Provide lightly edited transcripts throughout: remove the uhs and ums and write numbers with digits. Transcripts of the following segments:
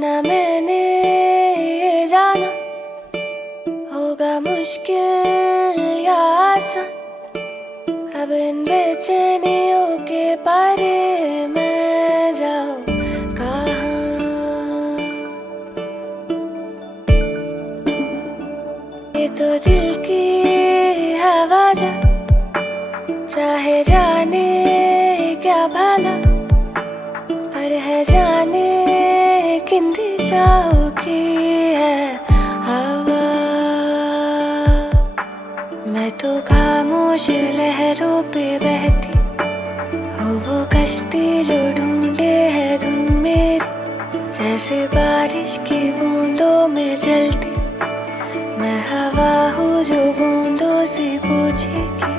ना मैंने ये जाना होगा मुश्किल या आसान, अब इन बेचैनियों के पारे मैं जाऊँ कहाँ। ये तो दिल की हवा जा चाहे जाने क्या भला, पर है जाने किन दिशाओं की है हवा। मैं तो खामोश लहरों पे बहती हो वो कश्ती जो ढूंढे है धुन मेरी, जैसे बारिश की बूंदों में चलती मैं हवा हूँ जो बूंदों से पूछेगी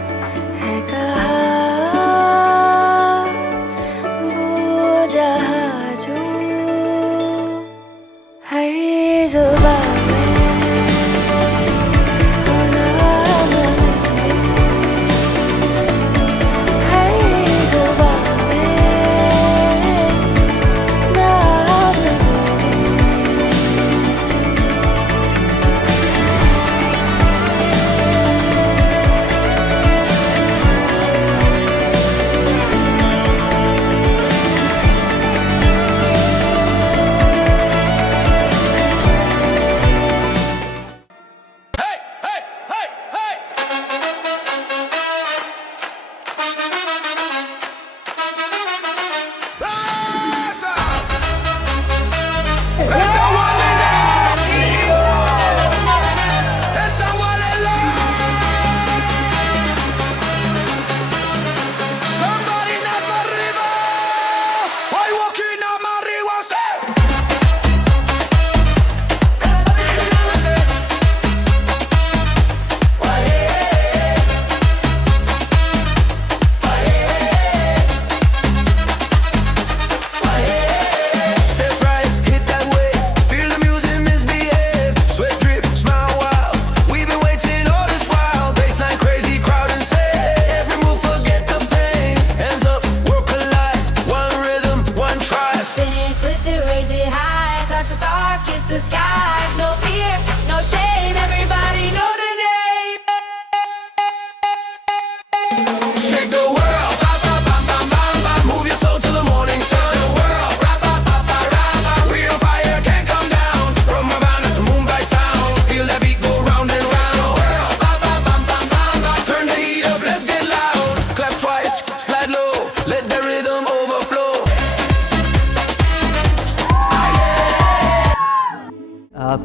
है कहाँ वो जहाजों। हर जुबान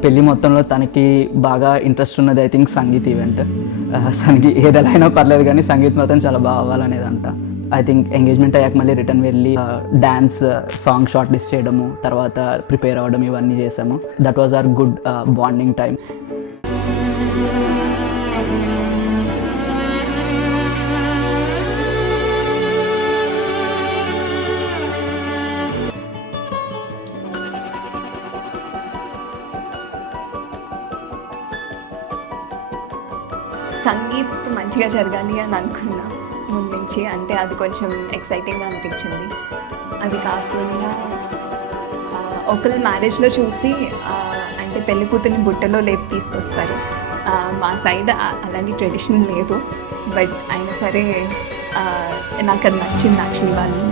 పెళ్లి మొత్తంలో తనకి బాగా ఇంట్రెస్ట్ ఉన్నది ఐ థింక్ సంగీత్ ఈవెంట్. తనకి ఏదైనా అయినా పర్లేదు కానీ సంగీత్ మాత్రం చాలా బాగా అవ్వాలనేది అంట. ఐ థింక్ ఎంగేజ్మెంట్ అయ్యాక మళ్ళీ రిటర్న్ వెళ్ళి డ్యాన్స్ సాంగ్ షార్ట్ లిస్ట్ చేయడము, తర్వాత ప్రిపేర్ అవ్వడం ఇవన్నీ చేసాము. That was our good bonding time. Sangeet మంచిగా జరగాలి అని అనుకున్నా ముందు నుంచి. అంటే అది కొంచెం ఎక్సైటింగ్గా అనిపించింది. అది కాకుండా ఒకరి మ్యారేజ్లో చూసి అంటే పెళ్లి కూతుర్ని బుట్టలో లేపి తీసుకొస్తారు. మా సైడ్ అలాంటి ట్రెడిషన్ లేదు, బట్ అయినా సరే నాకు అది నచ్చింది. యాక్చువల్లీ వాళ్ళు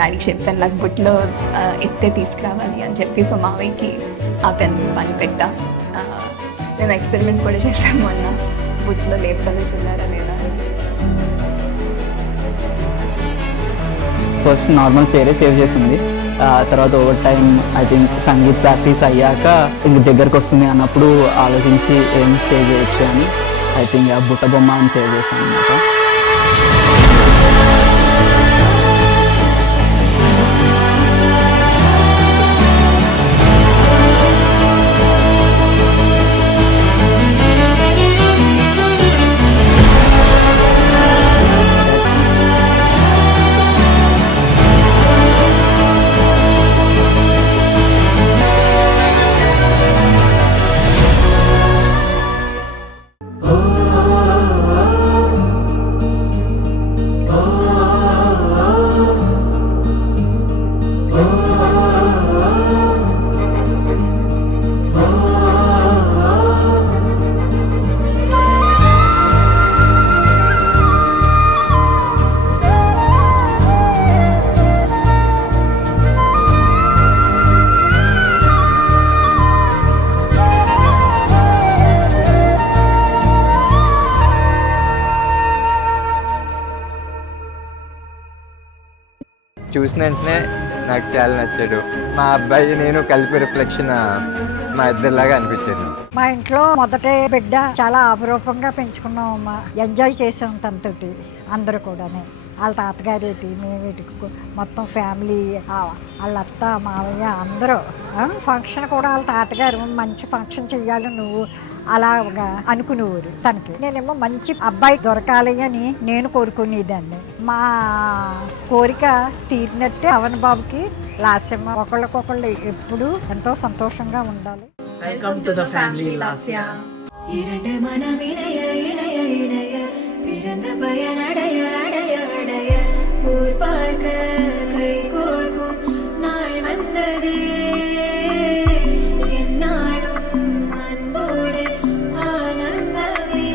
డాడీకి చెప్పాను నాకు బుట్టలో ఎత్తే తీసుకురావాలి అని చెప్పి. సో మావయ్యకి ఆ పని పెట్టా. మేము ఎక్స్పెరిమెంట్ కూడా చేసాము అన్న బుట్టలో లేపగలుగుతున్నారా లేదా. ఫస్ట్ నార్మల్ పేరే సేవ్ చేసింది. తర్వాత over time I think sangeet practice అయ్యాక ఇంక దగ్గరకు వస్తుంది అన్నప్పుడు ఆలోచించి ఏం సేవ్ చేయొచ్చు అని ఐ థింక్ ఆ బుట్ట బొమ్మ అని సేవ్ చేశాను అన్నమాట. చూసిన వెంటనే నాకు చాలా నచ్చాడు. మా అబ్బాయి నేను కలిపి రిఫ్లెక్షన్ మా ఇద్దరిలాగా అనిపించాడు. మా ఇంట్లో మొదటి బిడ్డ చాలా అపురూపంగా పెంచుకున్నాం అమ్మా. ఎంజాయ్ చేసాం తనతోటి అందరూ కూడానే. వాళ్ళ తాతగారేటి మేమేటి మొత్తం ఫ్యామిలీ వాళ్ళ అత్త మావయ్య అందరూ ఫంక్షన్ కూడా వాళ్ళ తాతగారు మంచి ఫంక్షన్ చెయ్యాలి నువ్వు అలాగా అనుకునేవారు తనకి. నేనేమో మంచి అబ్బాయి దొరకాలి అని నేను కోరుకునేదాన్ని. మా కోరిక తీరినట్టే పవన్ బాబుకి లాస్యమ్మ ఒకళ్ళకొకళ్ళు ఎప్పుడు ఎంతో సంతోషంగా ఉండాలి. Welcome to the family Lasya. இரண்டு மனம் இணைய இணைய இணைய பிறந்த பயன் அடைய அடைய அடைய ஊர் பார்க்க கை கோர்க்கும் நாள் வந்ததே என்னாலும் அன்போடு ஆனந்தமே.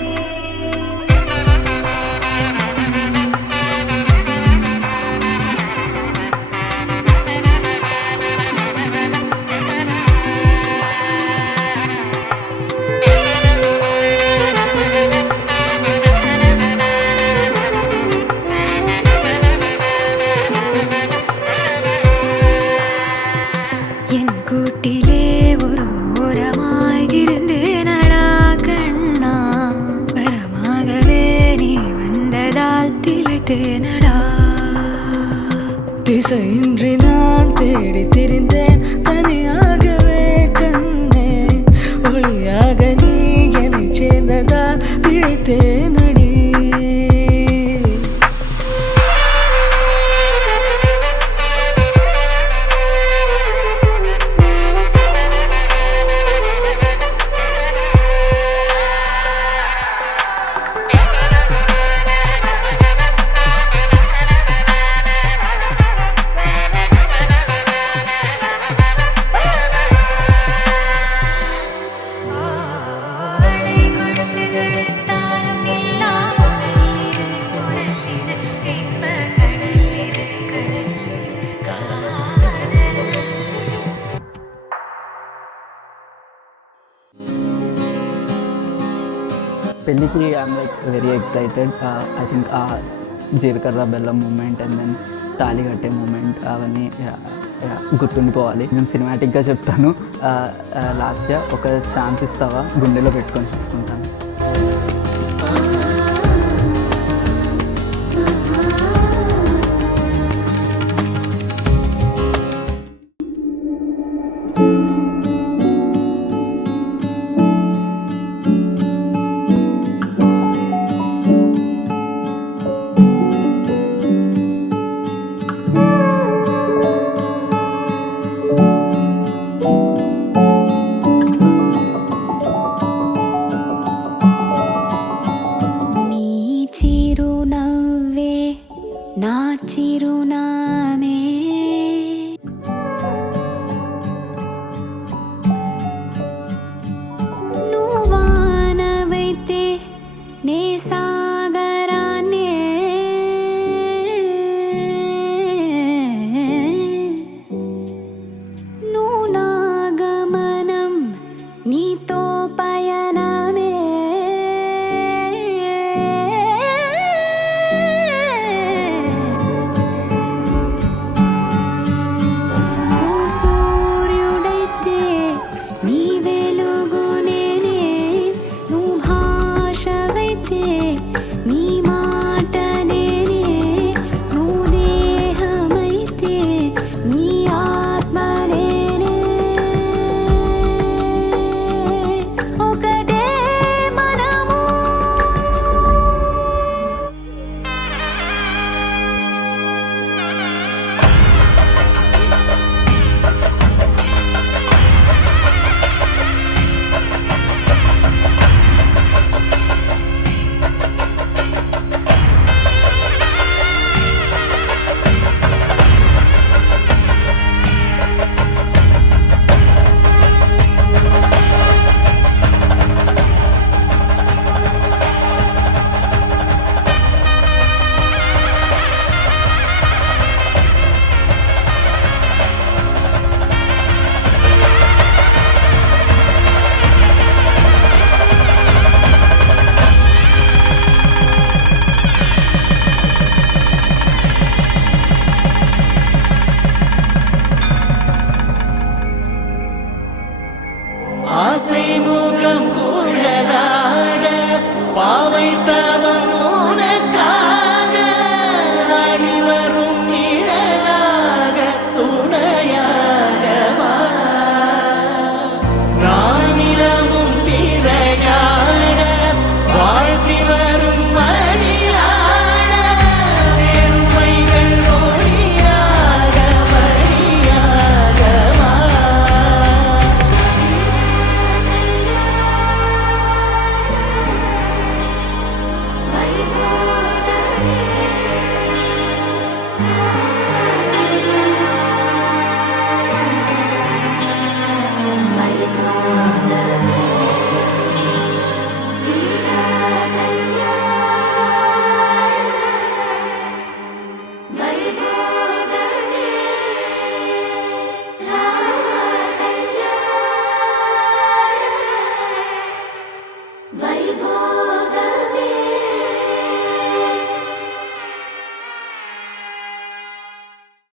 என் கூட்டிலே ஒரு ஓரமாய் இருந்தேனடா கண்ணா, வரமாகவே நீ வந்ததால் திளைத்தேனடா. திசையின்றி நான் தேடி திரிந்தேன் தனியாகவே கண்ணே, ஒளியாக நீ என்னை சேர்ந்ததால் பிழைத்தேனடி. அடை கொடுத்து கெடுத்தாலும் எல்லாம் உடல் இது உடல் இது இன்ப கடல் இது கடல் இது காதல். పెళ్ళికి I'm like very excited. I think ఆ జీలకర్ర బెల్లం మూమెంట్ అండ్ దెన్ తాళి కట్టే మూమెంట్ అవన్నీ గుర్తుండిపోవాలి. నేను సినిమాటిక్గా చెప్తాను, లాస్ట్ ఒక ఛాన్స్ ఇస్తావా, గుండెలో పెట్టుకొని చూసుకుంటాను.